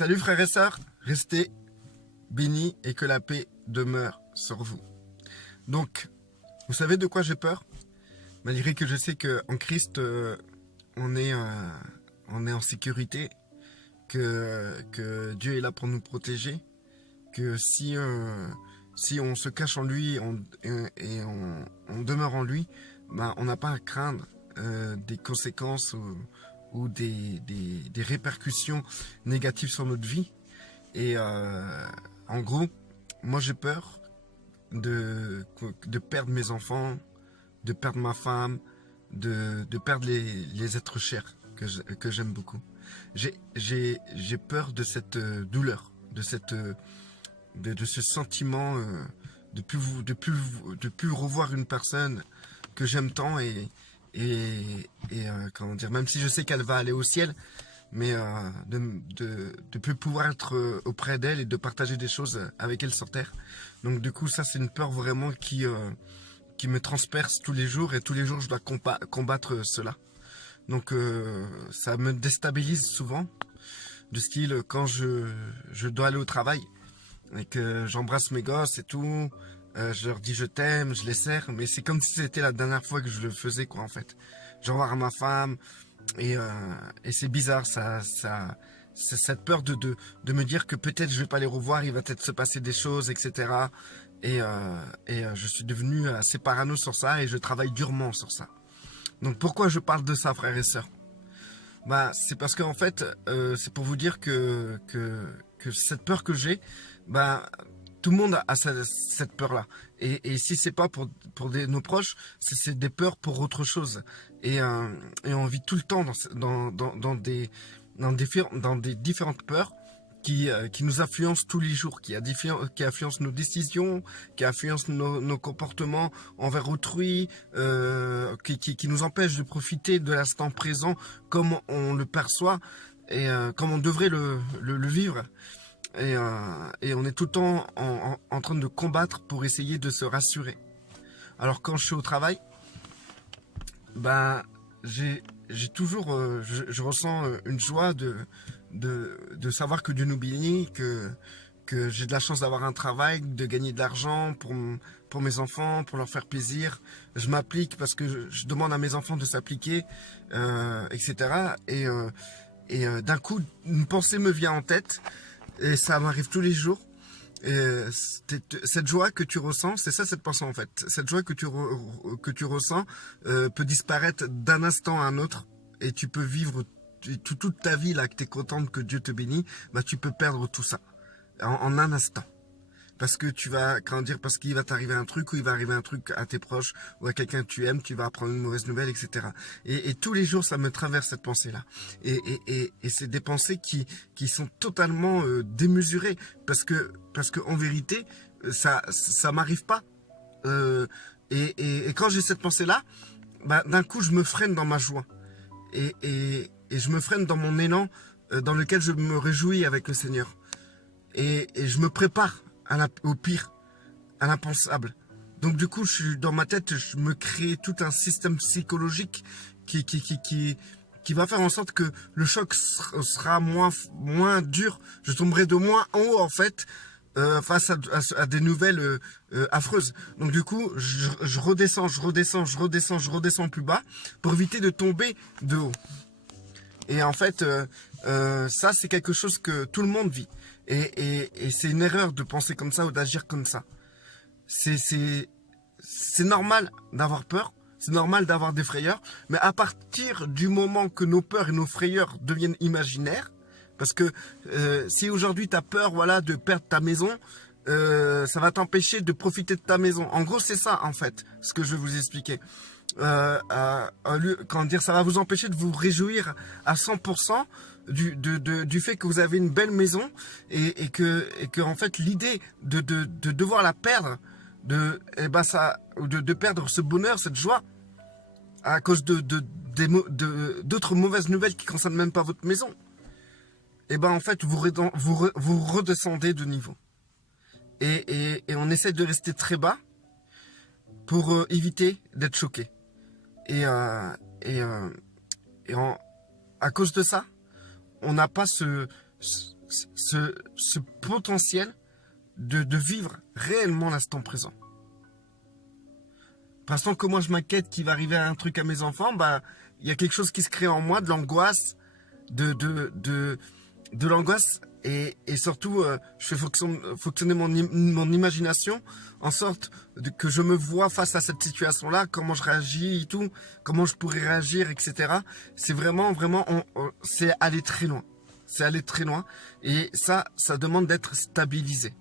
Salut frères et sœurs, restez bénis et que la paix demeure sur vous. Donc, vous savez de quoi j'ai peur? Malgré que je sais qu'en Christ, on est en sécurité, que Dieu est là pour nous protéger, que si on se cache en lui et on demeure en lui, ben, on n'a pas à craindre des conséquences ou des répercussions négatives sur notre vie. Et en gros, moi j'ai peur de perdre mes enfants, de perdre ma femme, de perdre les êtres chers que j'aime beaucoup. J'ai peur de cette douleur, de ce sentiment de plus revoir une personne que j'aime tant comment dire, même si je sais qu'elle va aller au ciel, mais de plus pouvoir être auprès d'elle et de partager des choses avec elle sur terre. Donc du coup ça c'est une peur vraiment qui me transperce tous les jours, et tous les jours je dois combattre cela. Donc ça me déstabilise souvent, de style quand je dois aller au travail et que j'embrasse mes gosses et tout, je leur dis je t'aime, je les serre, mais c'est comme si c'était la dernière fois que je le faisais quoi en fait. J'envoie à ma femme et c'est bizarre, c'est cette peur de me dire que peut-être je vais pas les revoir, il va peut-être se passer des choses, etc. Et je suis devenu assez parano sur ça et je travaille durement sur ça. Donc pourquoi je parle de ça, frères et sœurs? Bah, c'est parce qu'en fait, c'est pour vous dire que cette peur que j'ai, bah, tout le monde a cette peur-là. Et si c'est pas pour nos proches, c'est des peurs pour autre chose. Et on vit tout le temps dans des différentes peurs qui nous influencent tous les jours, qui influencent nos décisions, qui influencent nos comportements envers autrui, qui nous empêchent de profiter de l'instant présent comme on le perçoit et comme on devrait le vivre. Et on est tout le temps en train de combattre pour essayer de se rassurer. Alors quand je suis au travail, bah j'ai toujours, je ressens une joie de savoir que Dieu nous bénit, que j'ai de la chance d'avoir un travail, de gagner de l'argent pour mes enfants, pour leur faire plaisir. Je m'applique parce que je demande à mes enfants de s'appliquer, etc. Et d'un coup, une pensée me vient en tête, et ça m'arrive tous les jours. Et cette joie que tu ressens, c'est ça cette pensée en fait. Cette joie que tu ressens peut disparaître d'un instant à un autre, et tu peux vivre toute ta vie là, que tu es contente que Dieu te bénisse, bah tu peux perdre tout ça en un instant. Parce que parce qu'il va t'arriver un truc, ou il va arriver un truc à tes proches, ou à quelqu'un que tu aimes, tu vas apprendre une mauvaise nouvelle, etc. Et tous les jours, ça me traverse cette pensée-là. Et c'est des pensées qui sont totalement démesurées. Parce que en vérité, ça m'arrive pas. Et quand j'ai cette pensée-là, bah, d'un coup, je me freine dans ma joie. Et je me freine dans mon élan dans lequel je me réjouis avec le Seigneur. Et je me prépare au pire, à l'impensable. Donc du coup, dans ma tête, je me crée tout un système psychologique qui va faire en sorte que le choc sera moins dur. Je tomberai de moins en haut en fait, face à des nouvelles affreuses. Donc du coup, je redescends plus bas pour éviter de tomber de haut. Et en fait, ça c'est quelque chose que tout le monde vit. Et c'est une erreur de penser comme ça ou d'agir comme ça. C'est normal d'avoir peur, c'est normal d'avoir des frayeurs, mais à partir du moment que nos peurs et nos frayeurs deviennent imaginaires, parce que si aujourd'hui tu as peur, voilà, de perdre ta maison, ça va t'empêcher de profiter de ta maison. En gros, c'est ça en fait, ce que je vais vous expliquer. Comment dire, ça va vous empêcher de vous réjouir à 100% du fait que vous avez une belle maison, et que en fait l'idée de devoir la perdre, de perdre ce bonheur, cette joie à cause d'autres mauvaises nouvelles qui concernent même pas votre maison, et ben en fait vous redescendez de niveau, et on essaie de rester très bas pour éviter d'être choqué. Et à cause de ça, on n'a pas ce potentiel de vivre réellement l'instant présent. Par exemple que moi je m'inquiète qu'il va arriver un truc à mes enfants, bah il y a quelque chose qui se crée en moi, de l'angoisse, de l'angoisse et surtout je fais fonctionner mon imagination en sorte que je me vois face à cette situation-là, comment je réagis et tout, comment je pourrais réagir, etc. C'est vraiment, c'est aller très loin. C'est aller très loin et ça demande d'être stabilisé.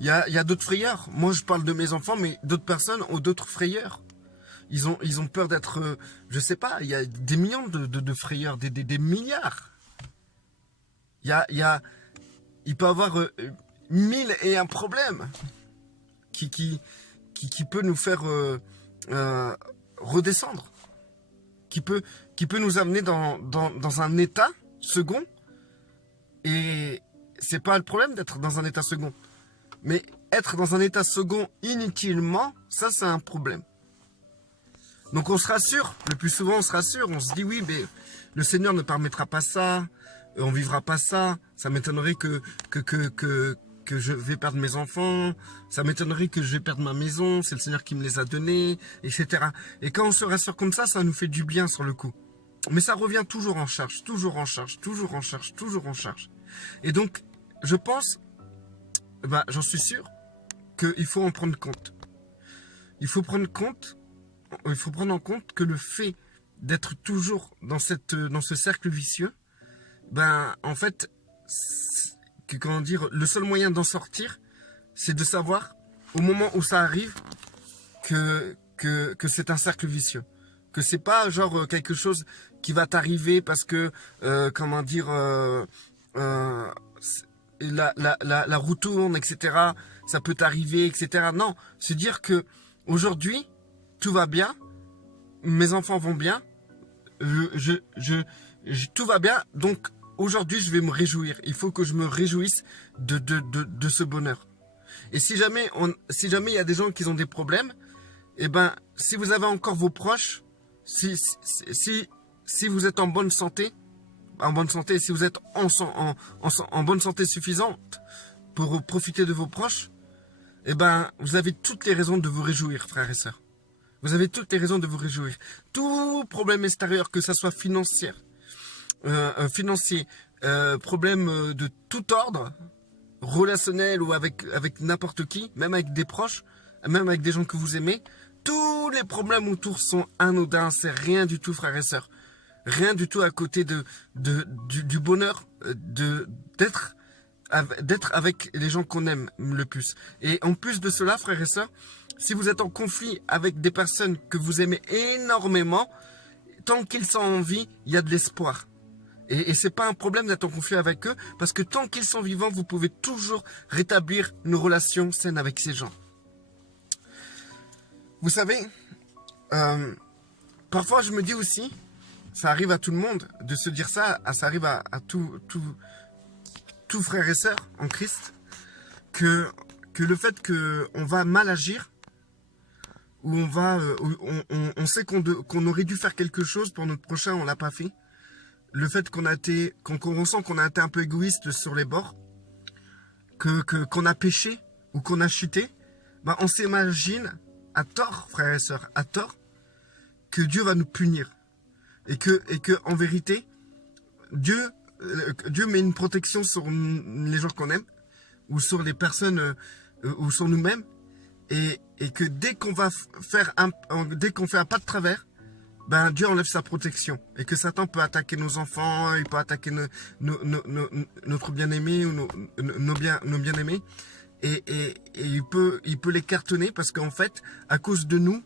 Il y a d'autres frayeurs. Moi, je parle de mes enfants, mais d'autres personnes ont d'autres frayeurs. Ils ont peur d'être, je sais pas, il y a des millions de frayeurs, des milliards. Il peut y avoir 1001 problèmes qui peut nous faire redescendre, qui peut nous amener dans un état second. Et c'est pas le problème d'être dans un état second. Mais être dans un état second inutilement, ça c'est un problème. Donc on se rassure, le plus souvent on se rassure, on se dit oui mais le Seigneur ne permettra pas ça, on vivra pas ça, ça m'étonnerait que je vais perdre mes enfants, ça m'étonnerait que je vais perdre ma maison, c'est le Seigneur qui me les a donnés, etc. Et quand on se rassure comme ça nous fait du bien sur le coup. Mais ça revient toujours en charge, toujours en charge, toujours en charge, toujours en charge. Et donc je pense, j'en suis sûr qu'il faut en prendre compte. Il faut prendre en compte que le fait d'être toujours dans ce cercle vicieux, en fait, le seul moyen d'en sortir, c'est de savoir au moment où ça arrive que c'est un cercle vicieux, que c'est pas genre quelque chose qui va t'arriver parce que la roue tourne, etc. Ça peut t'arriver, etc. Non, se dire que aujourd'hui tout va bien, mes enfants vont bien, tout va bien, donc aujourd'hui je vais me réjouir. Il faut que je me réjouisse de ce bonheur. Et si jamais il y a des gens qui ont des problèmes, si vous avez encore vos proches, si vous êtes en bonne santé, si vous êtes en bonne santé suffisante pour profiter de vos proches, vous avez toutes les raisons de vous réjouir, frères et sœurs. Vous avez toutes les raisons de vous réjouir. Tout problème extérieur, que ça soit financier, problème de tout ordre, relationnel ou avec n'importe qui, même avec des proches, même avec des gens que vous aimez, tous les problèmes autour sont anodins, c'est rien du tout, frères et sœurs. Rien du tout à côté du bonheur d'être avec les gens qu'on aime le plus. Et en plus de cela, frères et sœurs, si vous êtes en conflit avec des personnes que vous aimez énormément, tant qu'ils sont en vie, il y a de l'espoir. Et c'est pas un problème d'être en conflit avec eux, parce que tant qu'ils sont vivants, vous pouvez toujours rétablir une relation saine avec ces gens. Vous savez, parfois je me dis aussi, ça arrive à tout le monde de se dire ça, ça arrive à tout frère et sœur en Christ, que le fait qu'on va mal agir, ou on sait qu'on aurait dû faire quelque chose pour notre prochain, on l'a pas fait. Le fait qu'on ressent qu'on a été un peu égoïste sur les bords, qu'on a péché ou qu'on a chuté, on s'imagine à tort, frères et sœurs, à tort, que Dieu va nous punir. Et que en vérité, Dieu met une protection sur les gens qu'on aime, ou sur les personnes, ou sur nous-mêmes, et que dès qu'on fait un pas de travers, Dieu enlève sa protection. Et que Satan peut attaquer nos enfants, il peut attaquer notre bien-aimé, ou nos bien-aimés, et il peut les cartonner, parce qu'en fait, à cause de nous,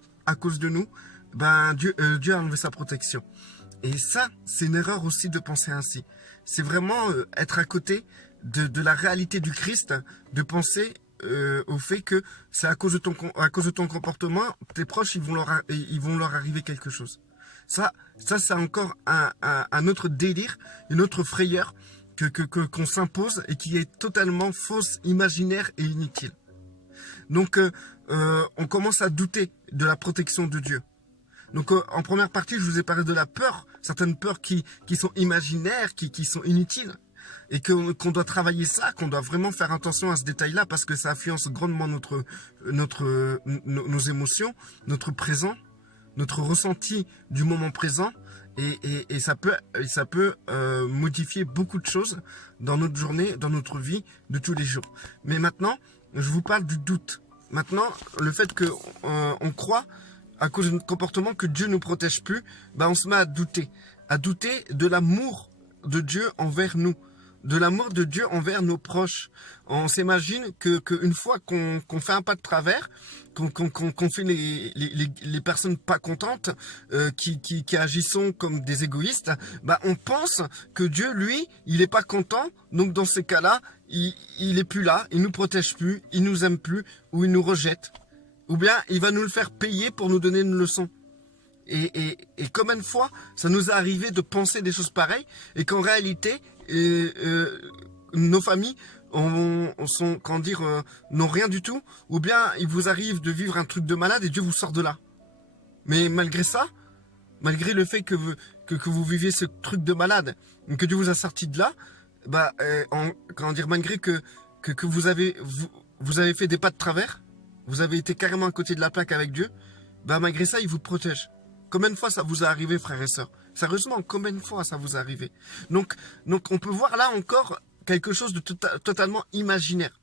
Dieu a enlevé sa protection. Et ça, c'est une erreur aussi de penser ainsi. C'est vraiment être à côté de la réalité du Christ, de penser au fait que c'est à cause de ton comportement, tes proches, ils vont leur arriver quelque chose. Ça c'est encore un autre délire, une autre frayeur qu'on s'impose et qui est totalement fausse, imaginaire et inutile. Donc, on commence à douter de la protection de Dieu. Donc en première partie, je vous ai parlé de la peur, certaines peurs qui sont imaginaires, qui sont inutiles. et qu'on doit travailler ça, qu'on doit vraiment faire attention à ce détail-là parce que ça influence grandement nos émotions, notre présent, notre ressenti du moment présent et ça peut modifier beaucoup de choses dans notre journée, dans notre vie de tous les jours. Mais maintenant, je vous parle du doute. Maintenant, le fait que on croit à cause de notre comportement que Dieu ne nous protège plus, ben on se met à douter de l'amour de Dieu envers nous, de l'amour de Dieu envers nos proches. On s'imagine que une fois qu'on fait un pas de travers, qu'on fait les personnes pas contentes, qui agissent comme des égoïstes, bah on pense que Dieu, lui, il est pas content. Donc dans ces cas-là, il est plus là, il nous protège plus, il nous aime plus, ou il nous rejette, ou bien il va nous le faire payer pour nous donner une leçon. Et combien de fois ça nous est arrivé de penser des choses pareilles et qu'en réalité nos familles n'ont rien du tout, ou bien il vous arrive de vivre un truc de malade et Dieu vous sort de là. Mais malgré ça, malgré le fait que vous viviez ce truc de malade, que Dieu vous a sorti de là, bah malgré que vous avez fait des pas de travers, vous avez été carrément à côté de la plaque avec Dieu, bah malgré ça il vous protège. Combien de fois ça vous est arrivé, frères et sœurs? Sérieusement, combien de fois ça vous est arrivé? Donc on peut voir là encore quelque chose de totalement imaginaire.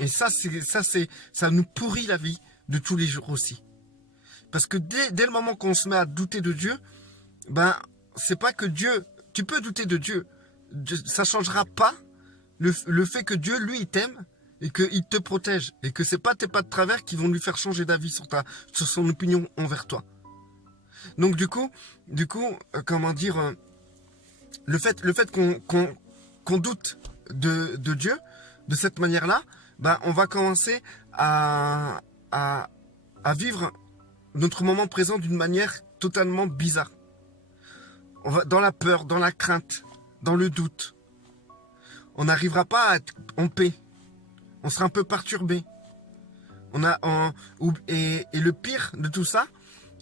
Et ça nous pourrit la vie de tous les jours aussi. Parce que dès le moment qu'on se met à douter de Dieu, ben c'est pas que Dieu, tu peux douter de Dieu, ça changera pas le fait que Dieu, lui, il t'aime et qu'il te protège et que c'est pas tes pas de travers qui vont lui faire changer d'avis sur son opinion envers toi. Donc du coup, comment dire, le fait qu'on doute de Dieu de cette manière-là, ben on va commencer à vivre notre moment présent d'une manière totalement bizarre. On va dans la peur, dans la crainte, dans le doute. On n'arrivera pas à être en paix. On sera un peu perturbé. Et le pire de tout ça,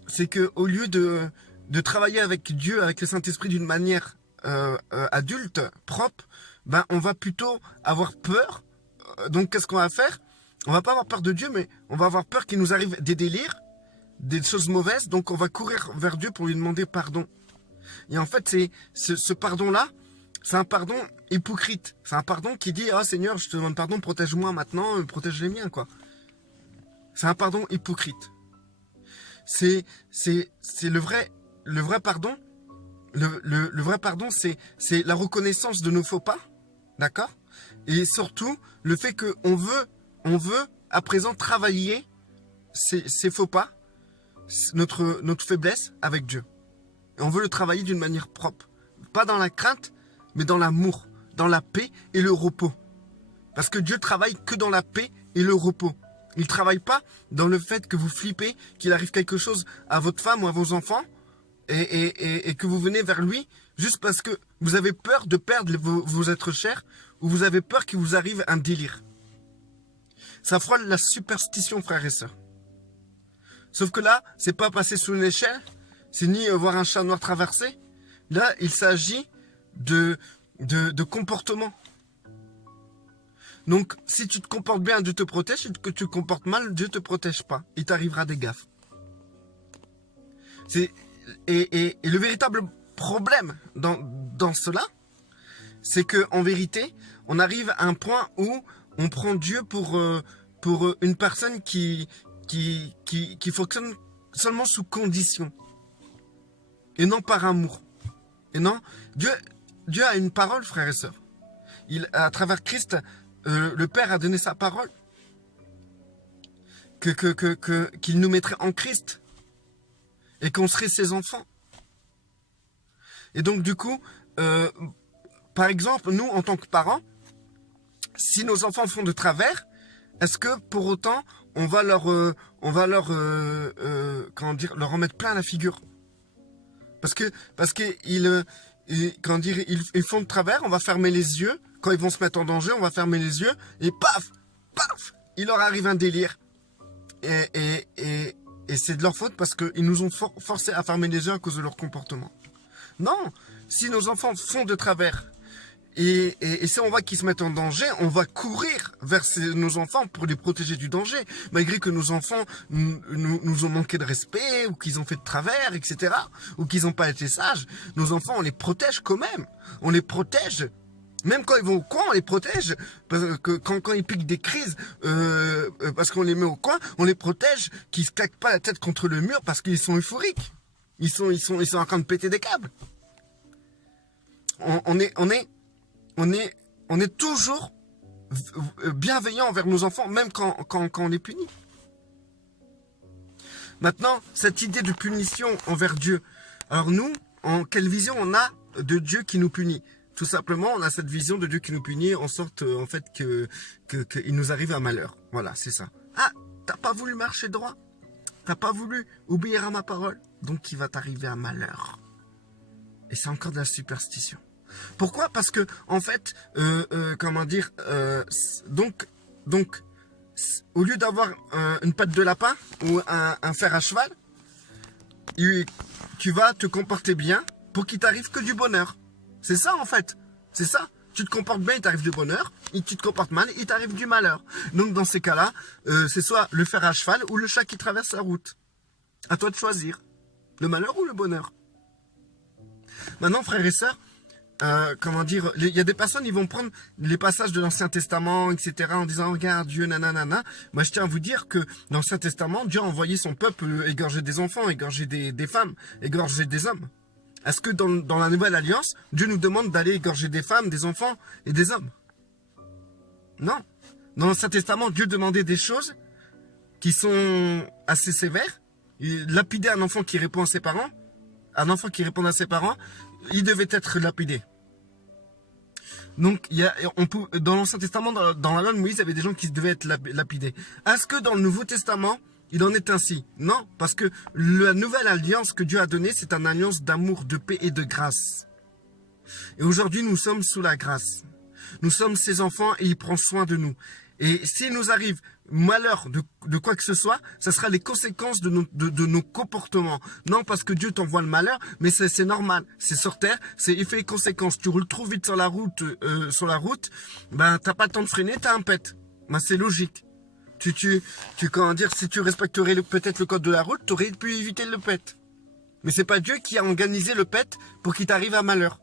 c'est que au lieu de travailler avec Dieu, avec le Saint-Esprit d'une manière adulte, propre, ben on va plutôt avoir peur. Donc qu'est-ce qu'on va faire? On va pas avoir peur de Dieu, mais on va avoir peur qu'il nous arrive des délires, des choses mauvaises. Donc on va courir vers Dieu pour lui demander pardon. Et en fait, ce pardon-là, c'est un pardon hypocrite. C'est un pardon qui dit « Ah Seigneur, je te demande pardon, protège-moi maintenant, protège les miens. » quoi. C'est un pardon hypocrite. C'est le vrai pardon. Le vrai pardon, c'est la reconnaissance de nos faux pas. D'accord? Et surtout, le fait qu'on veut à présent travailler ces faux pas, notre faiblesse avec Dieu. Et on veut le travailler d'une manière propre. Pas dans la crainte, mais dans l'amour, dans la paix et le repos. Parce que Dieu travaille que dans la paix et le repos. Il ne travaille pas dans le fait que vous flippez, qu'il arrive quelque chose à votre femme ou à vos enfants et que vous venez vers lui juste parce que vous avez peur de perdre vos êtres chers ou vous avez peur qu'il vous arrive un délire. Ça frôle la superstition, frères et sœurs. Sauf que là, c'est pas passer sous une échelle, c'est ni voir un chat noir traverser. Là, il s'agit de comportement. Donc, si tu te comportes bien, Dieu te protège. Si tu te comportes mal, Dieu te protège pas. Il t'arrivera des gaffes. Et le véritable problème dans cela, c'est que en vérité, on arrive à un point où on prend Dieu pour une personne qui fonctionne seulement sous condition et non par amour. Et non, Dieu a une parole, frères et sœurs. À travers Christ, le Père a donné sa parole. Qu'il nous mettrait en Christ. Et qu'on serait ses enfants. Et donc du coup, par exemple, nous, en tant que parents, si nos enfants font de travers, est-ce que pour autant, on va leur en mettre plein la figure? Parce que ils font de travers, on va fermer les yeux. Quand ils vont se mettre en danger, on va fermer les yeux. Et paf, il leur arrive un délire. Et c'est de leur faute parce qu'ils nous ont forcés à fermer les yeux à cause de leur comportement. Non, si nos enfants font de travers Et si on voit qu'ils se mettent en danger, on va courir vers nos enfants pour les protéger du danger. Malgré que nos enfants nous ont manqué de respect, ou qu'ils ont fait de travers, etc. Ou qu'ils n'ont pas été sages, nos enfants, on les protège quand même. On les protège. Même quand ils vont au coin, on les protège. Parce que quand ils piquent des crises, parce qu'on les met au coin, on les protège, qu'ils se claquent pas la tête contre le mur parce qu'ils sont euphoriques. Ils sont en train de péter des câbles. On est toujours bienveillant envers nos enfants, même quand on les punit. Maintenant, cette idée de punition envers Dieu. Alors nous, quelle vision on a de Dieu qui nous punit? Tout simplement, on a cette vision de Dieu qui nous punit en sorte, en fait, qu'il nous arrive un malheur. Voilà, c'est ça. Ah, t'as pas voulu marcher droit? T'as pas voulu obéir à ma parole? Donc il va t'arriver un malheur. Et c'est encore de la superstition. Pourquoi? Parce que, en fait, comment dire, donc, au lieu d'avoir une patte de lapin ou un fer à cheval, tu vas te comporter bien pour qu'il t'arrive que du bonheur. C'est ça, en fait. C'est ça. Tu te comportes bien, il t'arrive du bonheur. Et tu te comportes mal, il t'arrive du malheur. Donc, dans ces cas-là, c'est soit le fer à cheval ou le chat qui traverse la route. À toi de choisir. Le malheur ou le bonheur. Maintenant, frères et sœurs, comment dire, il y a des personnes, ils vont prendre les passages de l'Ancien Testament, etc., en disant, regarde, Dieu, nanana. Moi, je tiens à vous dire que dans l'Ancien Testament, Dieu a envoyé son peuple égorger des enfants, égorger des femmes, égorger des hommes. Est-ce que dans la Nouvelle Alliance, Dieu nous demande d'aller égorger des femmes, des enfants et des hommes? Non. Dans l'Ancien Testament, Dieu demandait des choses qui sont assez sévères. Lapider un enfant qui répond à ses parents, il devait être lapidé. Donc, dans l'Ancien Testament, dans la loi de Moïse, il y avait des gens qui devaient être lapidés. Est-ce que dans le Nouveau Testament, il en est ainsi? Non, parce que la nouvelle alliance que Dieu a donnée, c'est une alliance d'amour, de paix et de grâce. Et aujourd'hui, nous sommes sous la grâce. Nous sommes ses enfants et il prend soin de nous. Et s'il nous arrive malheur de quoi que ce soit, ça sera les conséquences de nos comportements. Non parce que Dieu t'envoie le malheur, mais c'est normal. C'est sur terre, c'est effet et conséquences. Tu roules trop vite sur la route, ben t'as pas le temps de freiner, t'as un pet. Ben c'est logique. Comment dire, si tu respecterais peut-être le code de la route, t'aurais pu éviter le pet. Mais c'est pas Dieu qui a organisé le pet pour qu'il t'arrive un malheur.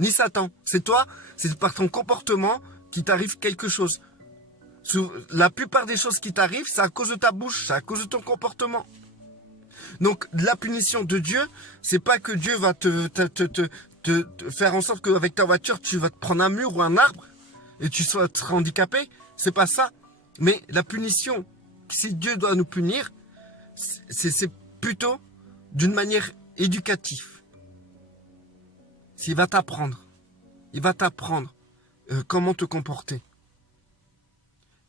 Ni Satan. C'est toi, c'est par ton comportement qu'il t'arrive quelque chose. La plupart des choses qui t'arrivent, c'est à cause de ta bouche, c'est à cause de ton comportement. Donc, la punition de Dieu, c'est pas que Dieu va te faire en sorte qu'avec ta voiture, tu vas te prendre un mur ou un arbre et tu seras handicapé. C'est pas ça. Mais la punition, si Dieu doit nous punir, c'est plutôt d'une manière éducative. Il va t'apprendre comment te comporter.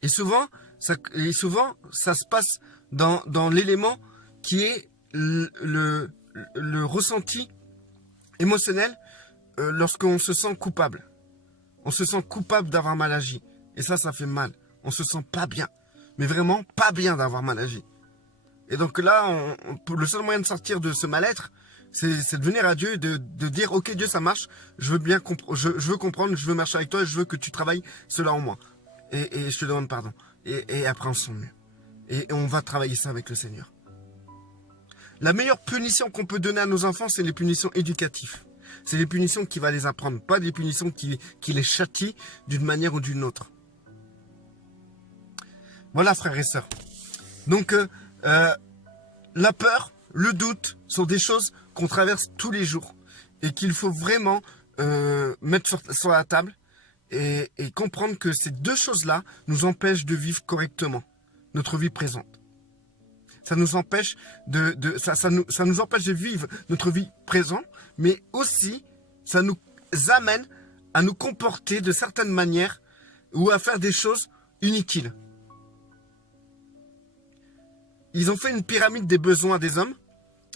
Et souvent, ça se passe dans l'élément qui est le ressenti émotionnel lorsqu'on se sent coupable. On se sent coupable d'avoir mal agi. Et ça fait mal. On se sent pas bien. Mais vraiment pas bien d'avoir mal agi. Et donc là, le seul moyen de sortir de ce mal-être, c'est de venir à Dieu et de dire, ok Dieu, ça marche, je veux comprendre, je veux marcher avec toi, et je veux que tu travailles cela en moi. Et je te demande pardon. Et après on se sent mieux. Et on va travailler ça avec le Seigneur. La meilleure punition qu'on peut donner à nos enfants, c'est les punitions éducatives. C'est les punitions qui vont les apprendre, pas des punitions qui les châtient d'une manière ou d'une autre. Voilà frères et sœurs. Donc la peur, le doute sont des choses qu'on traverse tous les jours. Et qu'il faut vraiment mettre sur la table. Et comprendre que ces deux choses-là nous empêchent de vivre correctement notre vie présente. Ça nous empêche ça nous empêche de vivre notre vie présente, mais aussi ça nous amène à nous comporter de certaines manières ou à faire des choses inutiles. Ils ont fait une pyramide des besoins des hommes,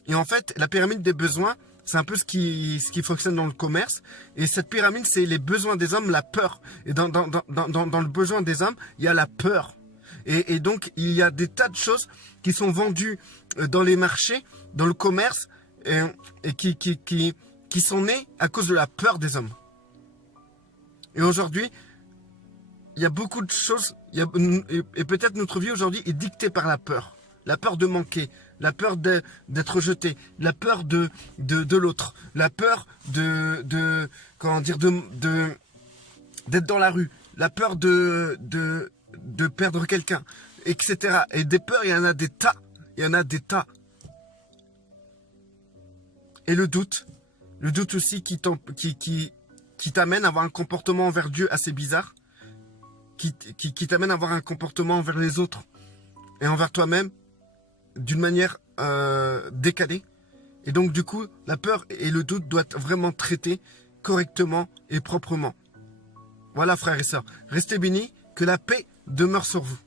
et en fait, la pyramide des besoins, c'est un peu ce qui fonctionne dans le commerce. Et cette pyramide, c'est les besoins des hommes, la peur. Et dans le besoin des hommes, il y a la peur. Et donc, il y a des tas de choses qui sont vendues dans les marchés, dans le commerce, et qui sont nées à cause de la peur des hommes. Et aujourd'hui, il y a beaucoup de choses, et peut-être notre vie aujourd'hui est dictée par la peur. La peur de manquer, la peur d'être rejeté, la peur de l'autre, la peur comment dire, d'être dans la rue, la peur de perdre quelqu'un, etc. Et des peurs, il y en a des tas. Il y en a des tas. Et le doute aussi qui t'amène à avoir un comportement envers Dieu assez bizarre, qui t'amène à avoir un comportement envers les autres et envers toi-même d'une manière décalée. Et donc du coup, la peur et le doute doivent être vraiment traités correctement et proprement. Voilà frères et sœurs, restez bénis, que la paix demeure sur vous.